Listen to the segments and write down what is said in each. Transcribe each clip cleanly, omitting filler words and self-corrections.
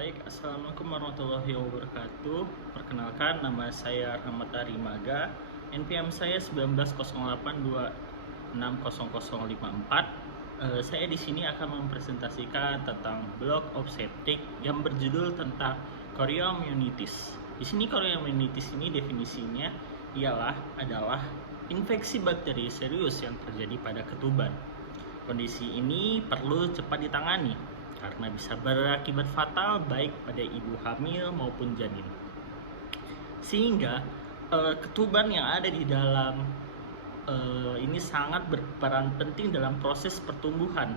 Baik, Assalamualaikum warahmatullahi wabarakatuh. Perkenalkan, nama saya Rahmat Arimaga. NPM saya 1908260054. Saya di sini akan mempresentasikan tentang block of septic yang berjudul tentang chorioamnionitis. Di sini chorioamnionitis ini definisinya adalah infeksi bakteri serius yang terjadi pada ketuban. Kondisi ini perlu cepat ditangani karena bisa berakibat fatal baik pada ibu hamil maupun janin. Sehingga ketuban yang ada di dalam ini sangat berperan penting dalam proses pertumbuhan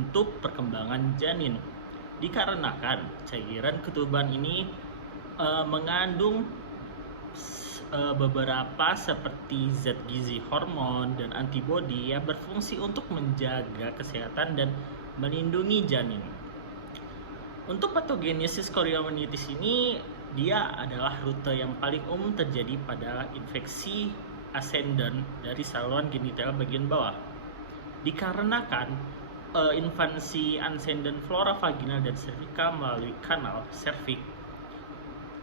untuk perkembangan janin. Dikarenakan cairan ketuban ini mengandung beberapa seperti zat gizi, hormon, dan antibodi yang berfungsi untuk menjaga kesehatan dan melindungi janin. Untuk patogenesis chorioamnionitis ini, dia adalah rute yang paling umum terjadi pada infeksi ascendant dari saluran genital bagian bawah. Dikarenakan invasi ascendant flora vaginal dan cervical melalui kanal cervix,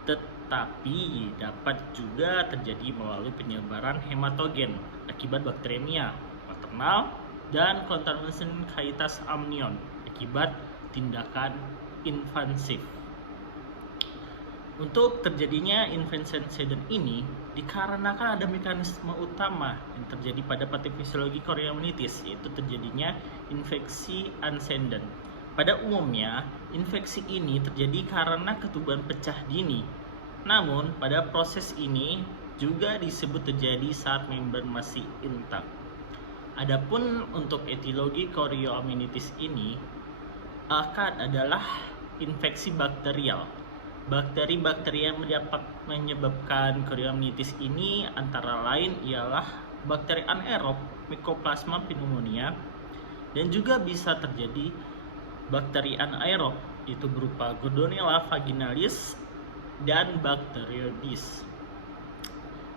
tetapi dapat juga terjadi melalui penyebaran hematogen akibat bakteremia maternal dan kontaminasi Caitas amnion akibat tindakan invasif. Untuk terjadinya invasi ascendant ini dikarenakan ada mekanisme utama yang terjadi pada patofisiologi chorioamnionitis, yaitu terjadinya infeksi ascendant. Pada umumnya, infeksi ini terjadi karena ketuban pecah dini. Namun, pada proses ini juga disebut terjadi saat membran masih intak. Adapun untuk etiologi chorioamnionitis ini adalah infeksi bakterial. Bakteri-bakteri yang menyebabkan chorioamnionitis ini antara lain ialah bakteri anaerob Mycoplasma pneumonia, dan juga bisa terjadi bakteri anaerob itu berupa Gordonella vaginalis dan Bacteroides.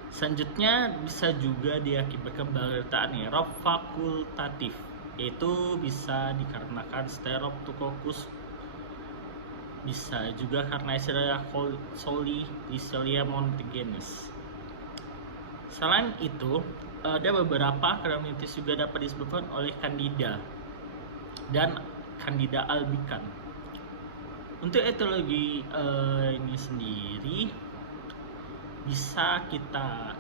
Selanjutnya bisa juga diakibatkan bakteri anaerob fakultatif, yaitu bisa dikarenakan Streptococcus, bisa juga karena Escherichia coli, Listeria monogenes. Selain itu, ada beberapa chorioamnionitis juga dapat disebabkan oleh Candida dan Candida albicans. Untuk etiologi ini sendiri bisa kita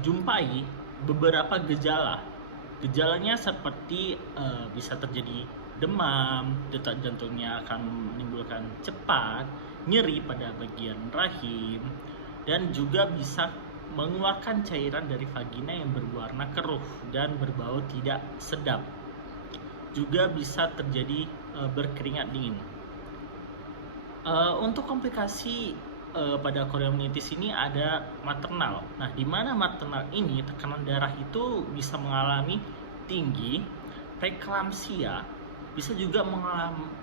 jumpai beberapa gejala. Gejalanya seperti bisa terjadi demam, detak jantungnya akan menimbulkan cepat, nyeri pada bagian rahim, dan juga bisa mengeluarkan cairan dari vagina yang berwarna keruh dan berbau tidak sedap. Juga bisa terjadi berkeringat dingin. Untuk komplikasi pada chorioamnionitis ini ada maternal. Nah, di mana maternal ini tekanan darah itu bisa mengalami tinggi, preeklamsia, bisa juga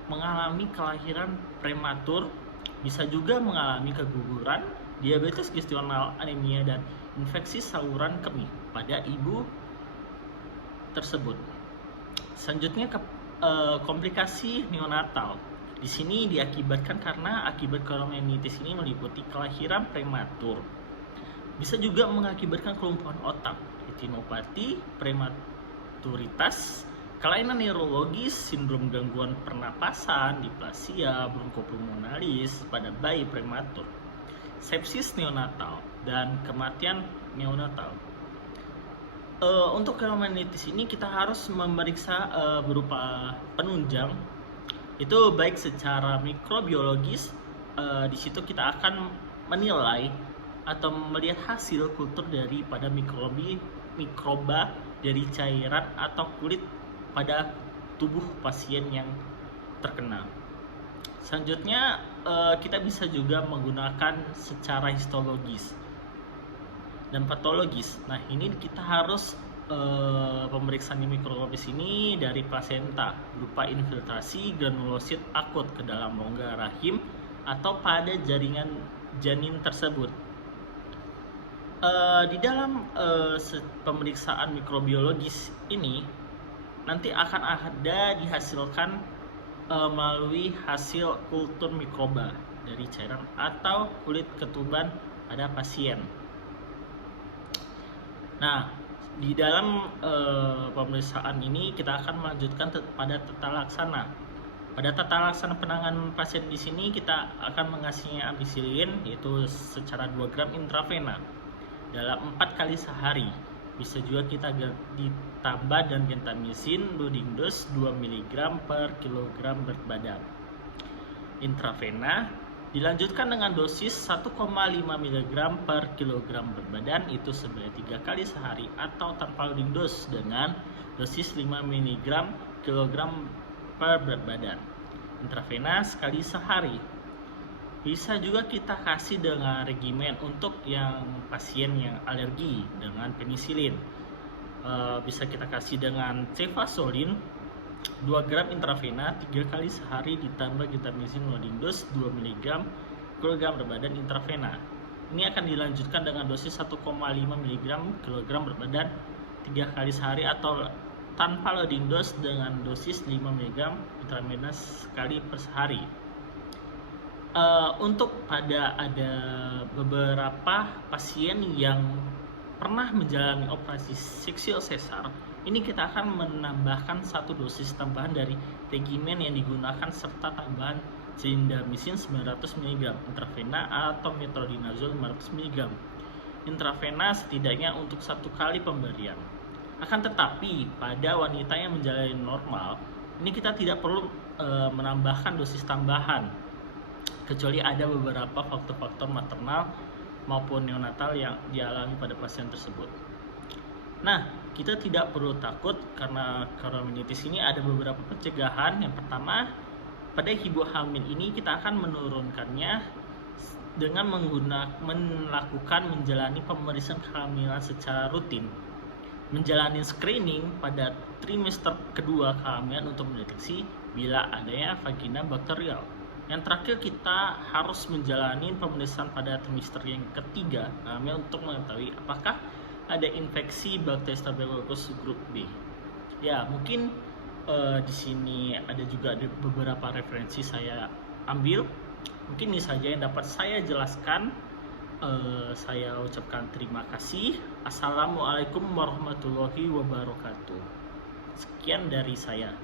mengalami kelahiran prematur, bisa juga mengalami keguguran, diabetes gestional, anemia, dan infeksi saluran kemih pada ibu tersebut. Selanjutnya komplikasi neonatal. Di sini diakibatkan karena akibat chorioamnionitis ini meliputi kelahiran prematur. Bisa juga mengakibatkan kelumpuhan otak, retinopati, prematuritas, kelainan neurologis, sindrom gangguan pernapasan, diplasia bronchopulmonalis pada bayi prematur, sepsis neonatal, dan kematian neonatal. Untuk chorioamnionitis ini kita harus memeriksa berupa penunjang, itu baik secara mikrobiologis. Di situ kita akan menilai atau melihat hasil kultur daripada mikroba dari cairan atau kulit pada tubuh pasien yang terkena. Selanjutnya kita bisa juga menggunakan secara histologis dan patologis. Nah, ini kita harus pemeriksaan mikrobis ini dari plasenta berupa infiltrasi granulosit akut ke dalam rongga rahim atau pada jaringan janin tersebut. Di dalam pemeriksaan mikrobiologis ini nanti akan ada dihasilkan melalui hasil kultur mikroba dari cairan atau kulit ketuban pada pasien. Nah, di dalam pemeriksaan ini kita akan melanjutkan pada tata laksana. Pada tata laksana penanganan pasien di sini kita akan mengasihnya ampicillin yaitu secara 2 gram intravena dalam 4 kali sehari. Bisa juga kita ditambah dan gentamicin loading dose 2 mg per kilogram berat badan. Intravena dilanjutkan dengan dosis 1,5 mg per kilogram berat badan itu sebanyak 3 kali sehari atau tanpa loading dose dengan dosis 5 mg kilogram per berat badan. Intravena sekali sehari. Bisa juga kita kasih dengan regimen untuk yang pasien yang alergi dengan penisilin. Bisa kita kasih dengan cefazolin 2 gram intravena 3 kali sehari ditambah gentamicin loading dose 2 mg kilogram berat badan intravena. Ini akan dilanjutkan dengan dosis 1,5 mg kilogram berat badan 3 kali sehari atau tanpa loading dose dengan dosis 5 mg intravena sekali per sehari. Untuk ada beberapa pasien yang pernah menjalani operasi seksual sesar, ini kita akan menambahkan 1 dosis tambahan dari regimen yang digunakan serta tambahan clindamycin 900 mg intravena atau metronidazole 500 mg intravena setidaknya untuk 1 kali pemberian. Akan tetapi pada wanita yang menjalani normal, ini kita tidak perlu menambahkan dosis tambahan kecuali ada beberapa faktor-faktor maternal maupun neonatal yang dialami pada pasien tersebut. Nah, kita tidak perlu takut karena chorioamnionitis ini ada beberapa pencegahan. Yang pertama, pada ibu hamil ini kita akan menurunkannya dengan melakukan menjalani pemeriksaan kehamilan secara rutin, menjalani screening pada trimester kedua kehamilan untuk mendeteksi bila adanya vagina bakterial. Yang terakhir, kita harus menjalani pemeriksaan pada trimester yang ketiga untuk mengetahui apakah ada infeksi bakteri Staphylococcus grup B. Ya, mungkin di sini ada juga beberapa referensi saya ambil. Mungkin ini saja yang dapat saya jelaskan. Saya ucapkan terima kasih. Assalamualaikum warahmatullahi wabarakatuh. Sekian dari saya.